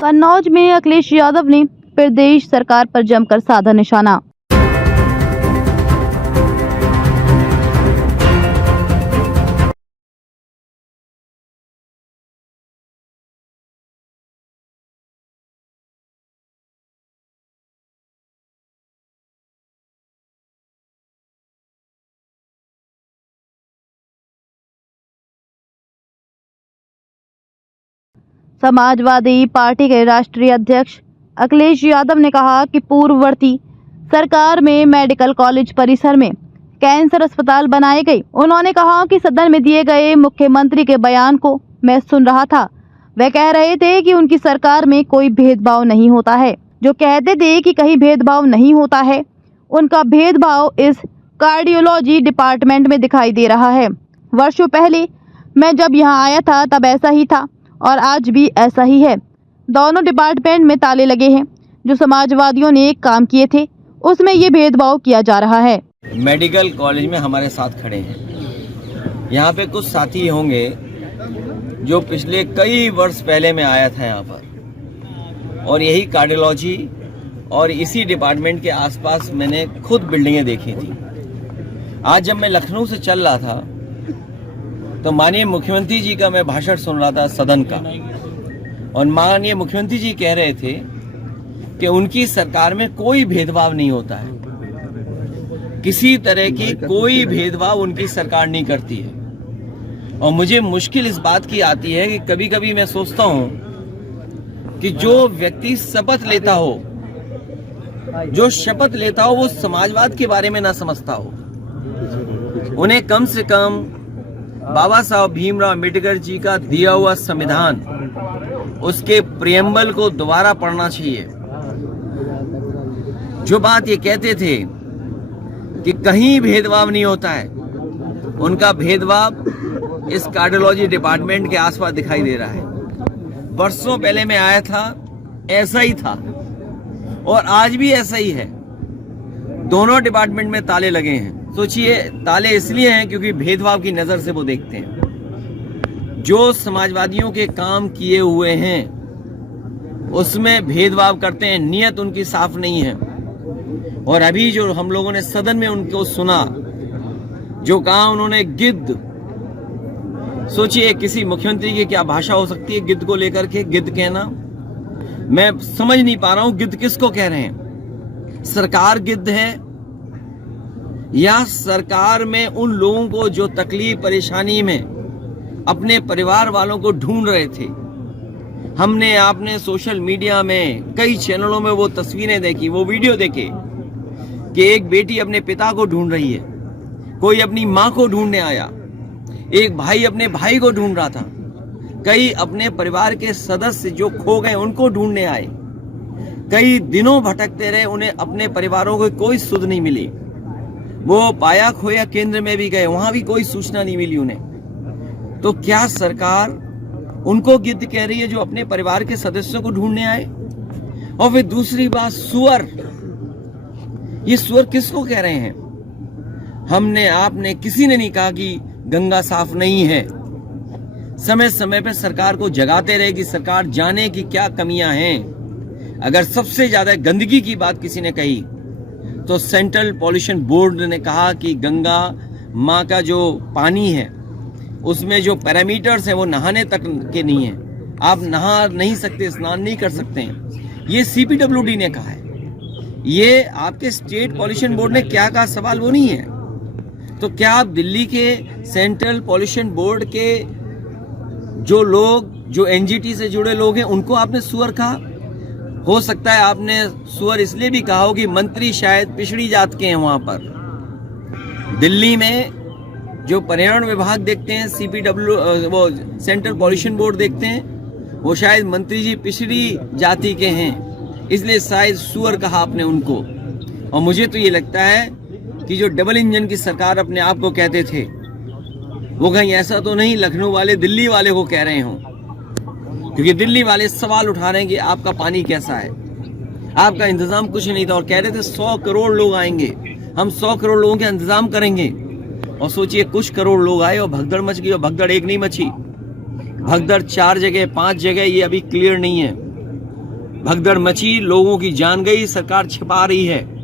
कन्नौज में अखिलेश यादव ने प्रदेश सरकार पर जमकर साधा निशाना। समाजवादी पार्टी के राष्ट्रीय अध्यक्ष अखिलेश यादव ने कहा कि पूर्ववर्ती सरकार में मेडिकल कॉलेज परिसर में कैंसर अस्पताल बनाए गए। उन्होंने कहा कि सदन में दिए गए मुख्यमंत्री के बयान को मैं सुन रहा था। वह कह रहे थे कि उनकी सरकार में कोई भेदभाव नहीं होता है। जो कहते थे कि कहीं भेदभाव नहीं होता है, उनका भेदभाव इस कार्डियोलॉजी डिपार्टमेंट में दिखाई दे रहा है। वर्षों पहले मैं जब यहाँ आया था तब ऐसा ही था और आज भी ऐसा ही है। दोनों डिपार्टमेंट में ताले लगे हैं। जो समाजवादियों ने काम किए थे उसमें ये भेदभाव किया जा रहा है। मेडिकल कॉलेज में हमारे साथ खड़े हैं। यहाँ पे कुछ साथी होंगे जो पिछले कई वर्ष पहले मैं आया था यहाँ पर, और यही कार्डियोलॉजी और इसी डिपार्टमेंट के आसपास मैंने खुद बिल्डिंगें देखी थी। आज जब मैं लखनऊ से चल रहा था तो माननीय मुख्यमंत्री जी का मैं भाषण सुन रहा था सदन का, और माननीय मुख्यमंत्री जी कह रहे थे कि उनकी सरकार में कोई भेदभाव नहीं होता है, किसी तरह की कोई भेदभाव उनकी सरकार नहीं करती है। और मुझे मुश्किल इस बात की आती है कि कभी कभी मैं सोचता हूं कि जो व्यक्ति शपथ लेता हो, वो समाजवाद के बारे में ना समझता हो। उन्हें कम से कम बाबा साहब भीमराव अम्बेडकर जी का दिया हुआ संविधान, उसके प्रियम्बल को दोबारा पढ़ना चाहिए। जो बात ये कहते थे कि कहीं भेदभाव नहीं होता है, उनका भेदभाव इस कार्डियोलॉजी डिपार्टमेंट के आसपास दिखाई दे रहा है। वर्षों पहले मैं आया था, ऐसा ही था और आज भी ऐसा ही है। दोनों डिपार्टमेंट में ताले लगे हैं। सोचिए, ताले इसलिए हैं क्योंकि भेदभाव की नजर से वो देखते हैं। जो समाजवादियों के काम किए हुए हैं उसमें भेदभाव करते हैं, नीयत उनकी साफ नहीं है। और अभी जो हम लोगों ने सदन में उनको सुना, जो कहा उन्होंने गिद्ध, सोचिए किसी मुख्यमंत्री की क्या भाषा हो सकती है गिद्ध को लेकर के, गिद्ध कहना। मैं समझ नहीं पा रहा हूं गिद्ध किसको कह रहे हैं। सरकार गिद्ध है या सरकार में उन लोगों को जो तकलीफ परेशानी में अपने परिवार वालों को ढूंढ रहे थे। हमने आपने सोशल मीडिया में कई चैनलों में वो तस्वीरें देखी, वो वीडियो देखे कि एक बेटी अपने पिता को ढूंढ रही है, कोई अपनी मां को ढूंढने आया, एक भाई अपने भाई को ढूंढ रहा था, कई अपने परिवार के सदस्य जो खो गए उनको ढूंढने आए। कई दिनों भटकते रहे, उन्हें अपने परिवारों को कोई सुध नहीं मिली। वो पाया खोया केंद्र में भी गए, वहां भी कोई सूचना नहीं मिली उन्हें। तो क्या सरकार उनको गिद्ध कह रही है जो अपने परिवार के सदस्यों को ढूंढने आए? और फिर दूसरी बात, सुअर। ये सुअर किसको कह रहे हैं? हमने आपने किसी ने नहीं कहा कि गंगा साफ नहीं है। समय समय पर सरकार को जगाते रहे कि सरकार जाने की क्या कमियां हैं। अगर सबसे ज्यादा गंदगी की बात किसी ने कही तो सेंट्रल पॉल्यूशन बोर्ड ने कहा कि गंगा माँ का जो पानी है उसमें जो पैरामीटर्स हैं वो नहाने तक के नहीं है। आप नहा नहीं सकते, स्नान नहीं कर सकते हैं। ये CPWD ने कहा है। ये आपके स्टेट पॉल्यूशन बोर्ड ने क्या कहा, सवाल वो नहीं है। तो क्या आप दिल्ली के सेंट्रल पॉल्यूशन बोर्ड के जो लोग, जो NGT से जुड़े लोग हैं, उनको आपने सुअर कहा? हो सकता है आपने सुअर इसलिए भी कहा हो कि मंत्री शायद पिछड़ी जात के हैं। वहां पर दिल्ली में जो पर्यावरण विभाग देखते हैं, वो सेंट्रल पॉल्यूशन बोर्ड देखते हैं, वो शायद मंत्री जी पिछड़ी जाति के हैं, इसलिए शायद सुअर कहा आपने उनको। और मुझे तो ये लगता है कि जो डबल इंजन की सरकार अपने आप को कहते थे, वो कहीं ऐसा तो नहीं लखनऊ वाले दिल्ली वाले को कह रहे हों। क्योंकि दिल्ली वाले सवाल उठा रहे हैं कि आपका पानी कैसा है, आपका इंतजाम कुछ नहीं था। और कह रहे थे 100 करोड़ लोग आएंगे, हम 100 करोड़ लोगों के इंतजाम करेंगे। और सोचिए कुछ करोड़ लोग आए और भगदड़ मच गई। और भगदड़ एक नहीं मची, भगदड़ 4 जगह 5 जगह, ये अभी क्लियर नहीं है। भगदड़ मची, लोगों की जान गई, सरकार छिपा रही है।